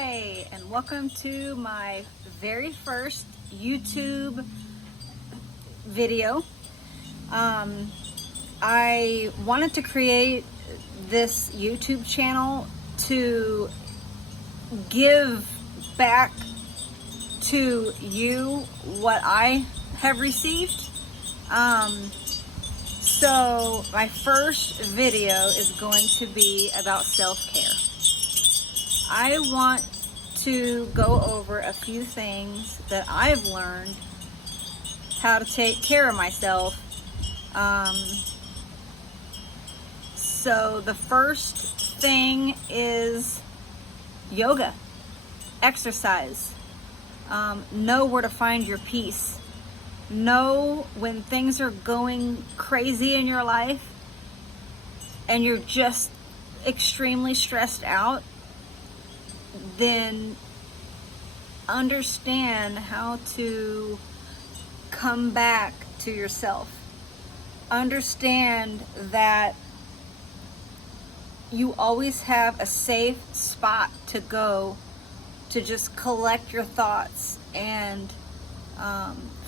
Hi, and welcome to my very first YouTube video. I wanted to create this YouTube channel to give back to you what I have received. So my first video is going to be about self-care. I want to go over a few things that I've learned how to take care of myself. So the first thing is yoga, exercise. Know where to find your peace. Know when things are going crazy in your life and you're just extremely stressed out, then understand how to come back to yourself. Understand that you always have a safe spot to go to just collect your thoughts and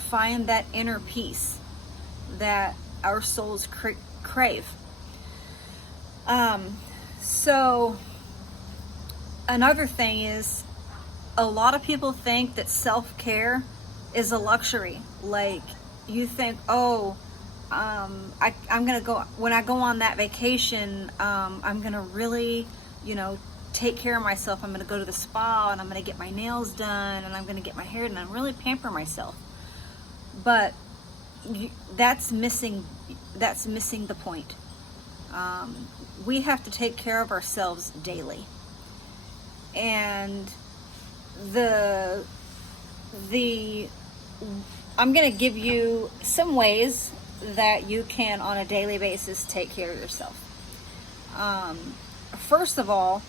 find that inner peace that our souls crave. So another thing is, a lot of people think that self-care is a luxury. Like, you think, oh, I'm gonna go, when I go on that vacation, I'm gonna really, take care of myself. I'm gonna go to the spa and I'm gonna get my nails done and I'm gonna get my hair done and really pamper myself. But that's missing the point. We have to take care of ourselves daily. And I'm going to give you some ways that you can on a daily basis take care of yourself. First of all,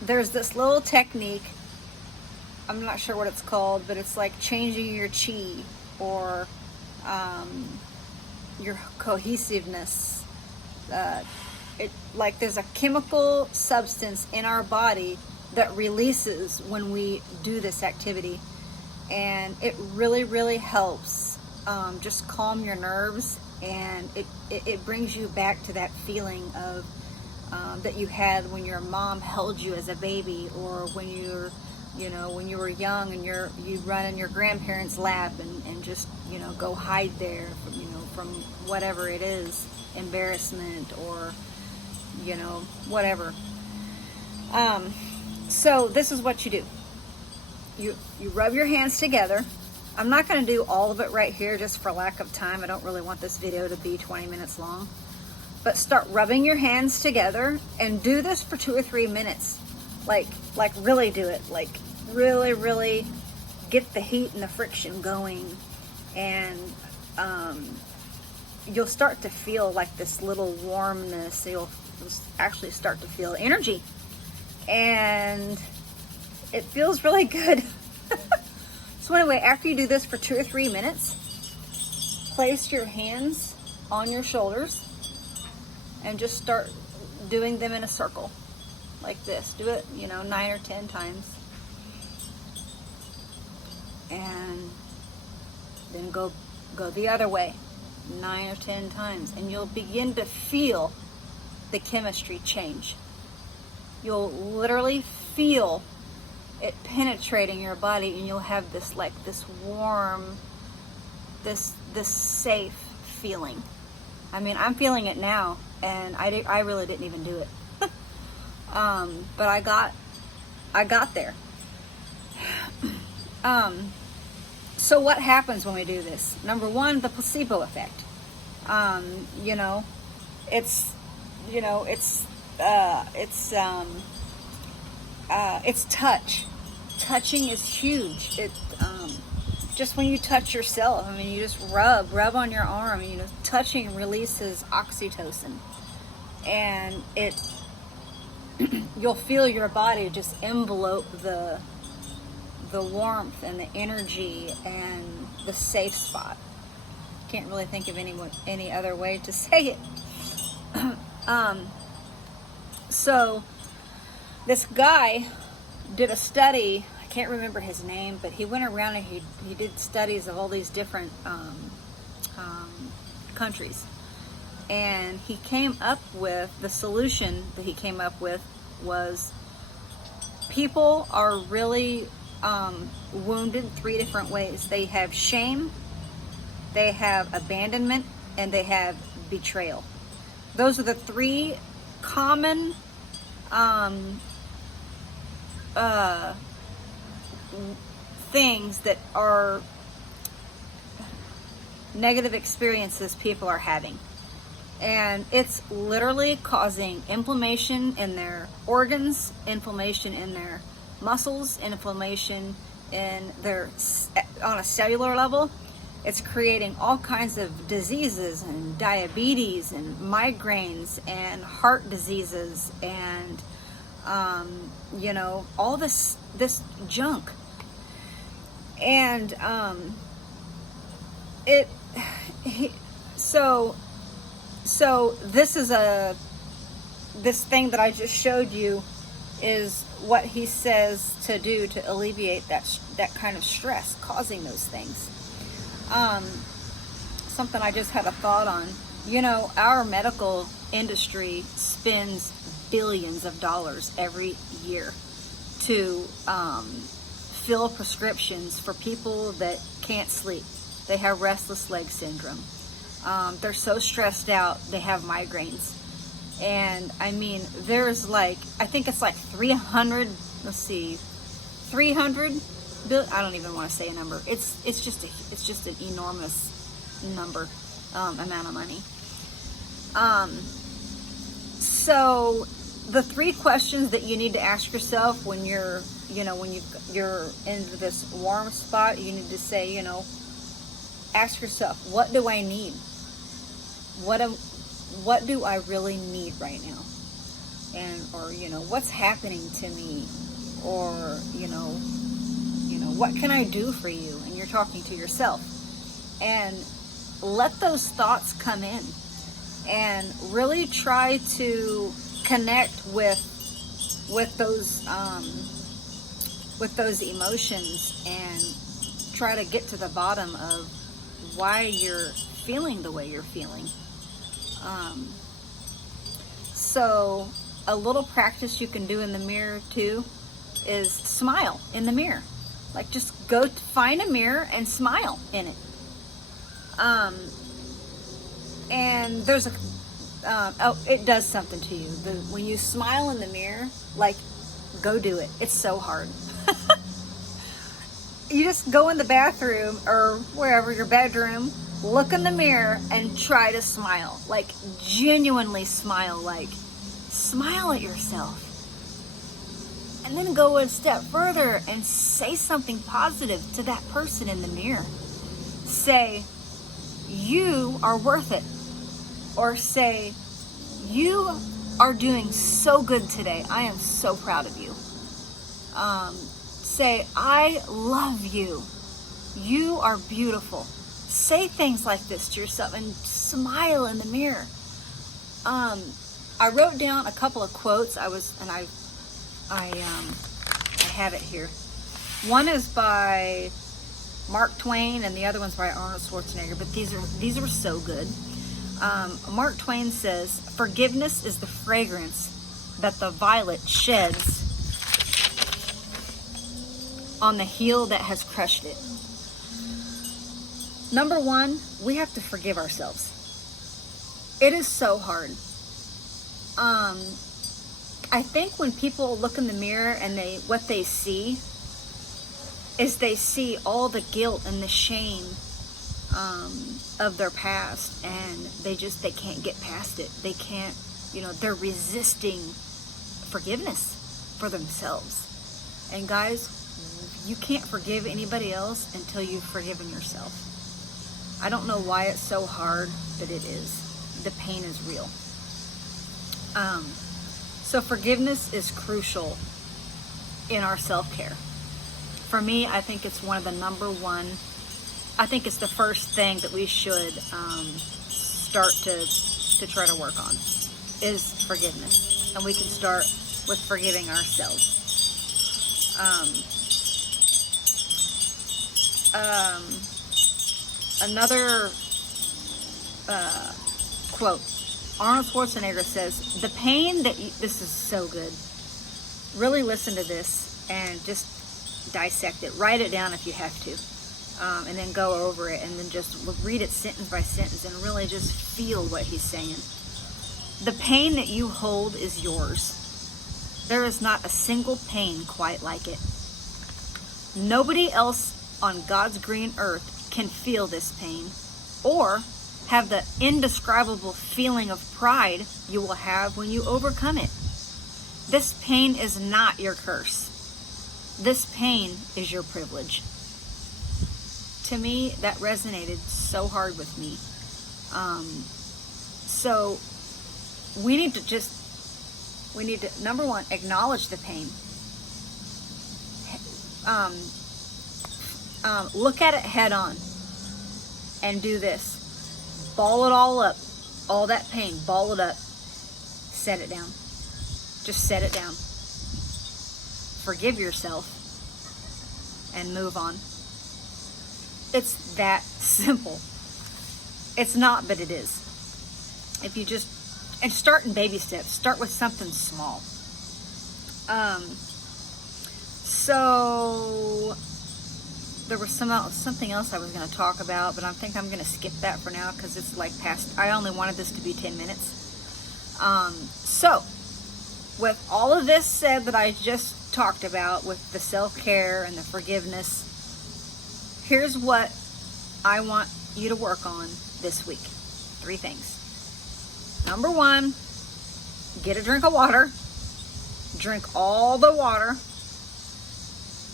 there's this little technique. I'm not sure what it's called, but it's like changing your chi or your cohesiveness. Like there's a chemical substance in our body that releases when we do this activity, and it really helps just calm your nerves, and it brings you back to that feeling of that you had when your mom held you as a baby, or when when you were young and you run in your grandparents' lap and just go hide there from whatever it is, embarrassment or whatever. So this is what you do. You rub your hands together. I'm not going to do all of it right here just for lack of time. I don't really want this video to be 20 minutes long. But start rubbing your hands together and do this for 2 or 3 minutes. Like really do it. Like really get the heat and the friction going, and you'll start to feel like this little warmness. You'll actually start to feel energy, and it feels really good. So anyway, after you do this for 2 or 3 minutes, place your hands on your shoulders and just start doing them in a circle like this. Do it 9 or 10 times, and then go the other way 9 or 10 times, and you'll begin to feel the chemistry change. You'll literally feel it penetrating your body, and you'll have this warm, this safe feeling. I mean, I'm feeling it now, and I really didn't even do it. But I got there. So what happens when we do this? Number one, the placebo effect. It's touch. Touching is huge. Just when you touch yourself, I mean, you just rub on your arm, touching releases oxytocin, and you'll feel your body just envelope the warmth and the energy and the safe spot. Can't really think of any other way to say it. So this guy did a study. I can't remember his name, but he went around and he did studies of all these different countries. And he came up with, the solution that he came up with was, people are really wounded 3 different ways. They have shame, they have abandonment, and they have betrayal. Those are the 3 common things that are negative experiences people are having. And it's literally causing inflammation in their organs, inflammation in their muscles, inflammation in their, on a cellular level. It's creating all kinds of diseases and diabetes and migraines and heart diseases and all this junk. And so this thing that I just showed you is what he says to do to alleviate that kind of stress causing those things. Something I just had a thought on. Our medical industry spends billions of dollars every year to fill prescriptions for people that can't sleep. They have restless leg syndrome. They're so stressed out, they have migraines. And I mean, there's I think it's 300 billion, I don't even want to say a number. It's just an enormous number, amount of money. So the 3 questions that you need to ask yourself when you're into this warm spot, you need to say, ask yourself, what do I need? What do I really need right now? Or what's happening to me? Or what can I do for you? And you're talking to yourself. And let those thoughts come in. And really try to connect with those emotions and try to get to the bottom of why you're feeling the way you're feeling. So a little practice you can do in the mirror too is smile in the mirror. Just go find a mirror and smile in it. And there's it does something to you. When you smile in the mirror, go do it. It's so hard. You just go in the bathroom or wherever, your bedroom, look in the mirror and try to smile. Genuinely smile. Smile at yourself. And then go a step further and say something positive to that person in the mirror. Say, you are worth it. Or say, you are doing so good today. I am so proud of you. Say, I love you. You are beautiful. Say things like this to yourself and smile in the mirror. I wrote down a couple of quotes. I have it here. One is by Mark Twain and the other one's by Arnold Schwarzenegger, but these are so good. Mark Twain says, forgiveness is the fragrance that the violet sheds on the heel that has crushed it. Number 1, we have to forgive ourselves. It is so hard. I think when people look in the mirror and what they see is they see all the guilt and the shame of their past, and they can't get past it. They can't, they're resisting forgiveness for themselves. And guys, you can't forgive anybody else until you've forgiven yourself. I don't know why it's so hard, but it is. The pain is real. So forgiveness is crucial in our self-care. For me, I think it's one of the number one. I think it's the first thing that we should start to try to work on is forgiveness. And we can start with forgiving ourselves. Um, Another quote, Arnold Schwarzenegger says, the pain that you, this is so good. Really listen to this and just dissect it. Write it down if you have to. And then go over it and then just read it sentence by sentence and really just feel what he's saying. The pain that you hold is yours. There is not a single pain quite like it. Nobody else on God's green earth can feel this pain or have the indescribable feeling of pride you will have when you overcome it. This pain is not your curse. This pain is your privilege. To me, that resonated so hard with me. So we need to, number one, acknowledge the pain. Look at it head on and do this. Ball it all up. All that pain, ball it up. Set it down. Just set it down. Forgive yourself and move on. It's that simple. It's not, but it is. If you just, and start in baby steps. Start with something small. So there was something else I was going to talk about, but I think I'm going to skip that for now because it's like past. I only wanted this to be 10 minutes. So with all of this said that I just talked about with the self-care and the forgiveness, here's what I want you to work on this week. 3 things. Number 1, get a drink of water. Drink all the water,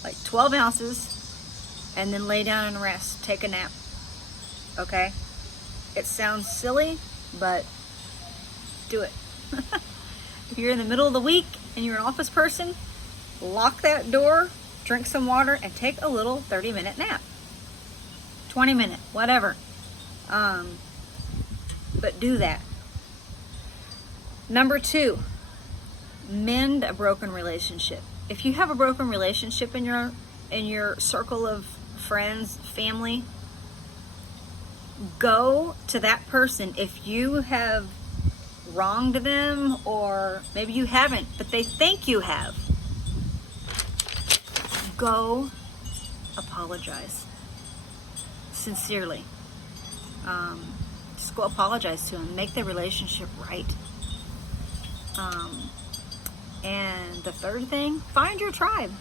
like 12 ounces, and then lay down and rest. Take a nap. Okay? It sounds silly, but do it. If you're in the middle of the week and you're an office person, lock that door, drink some water, and take a little 30-minute nap. 20-minute, whatever. But do that. Number 2, mend a broken relationship. If you have a broken relationship in your circle of friends, family, go to that person. If you have wronged them, or maybe you haven't, but they think you have, go apologize. Sincerely. Just go apologize to them. Make the relationship right. And the third thing, find your tribe.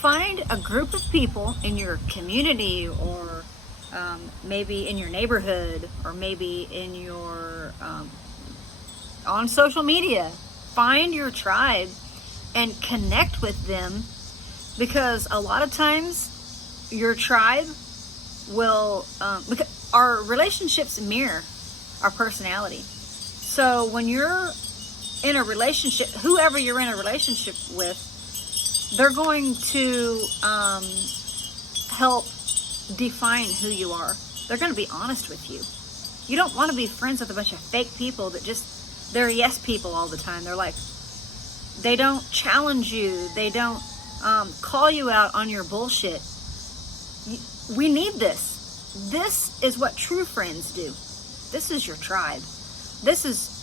Find a group of people in your community, or maybe in your neighborhood, or maybe in your on social media. Find your tribe and connect with them, because a lot of times your tribe will, because our relationships mirror our personality. So when you're in a relationship, whoever you're in a relationship with, they're going to help define who you are. They're going to be honest with you. You don't want to be friends with a bunch of fake people that just, they're yes people all the time. They're like, they don't challenge you. They don't call you out on your bullshit. We need this. This is what true friends do. This is your tribe. This is,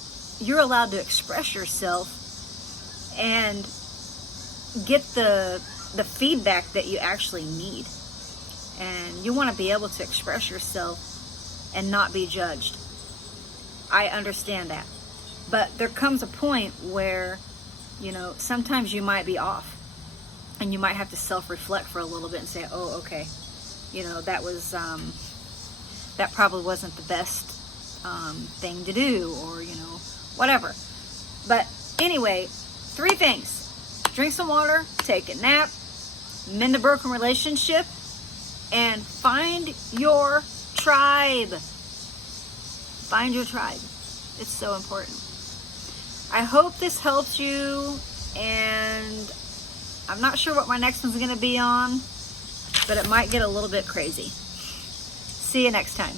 you're allowed to express yourself and get the feedback that you actually need. And you want to be able to express yourself and not be judged. I understand that. But there comes a point where, sometimes you might be off. And you might have to self-reflect for a little bit and say, oh, okay, that was, that probably wasn't the best thing to do, or, whatever. But anyway, 3 things. Drink some water, take a nap, mend a broken relationship, and find your tribe. Find your tribe. It's so important. I hope this helps you, and I'm not sure what my next one's going to be on, but it might get a little bit crazy. See you next time.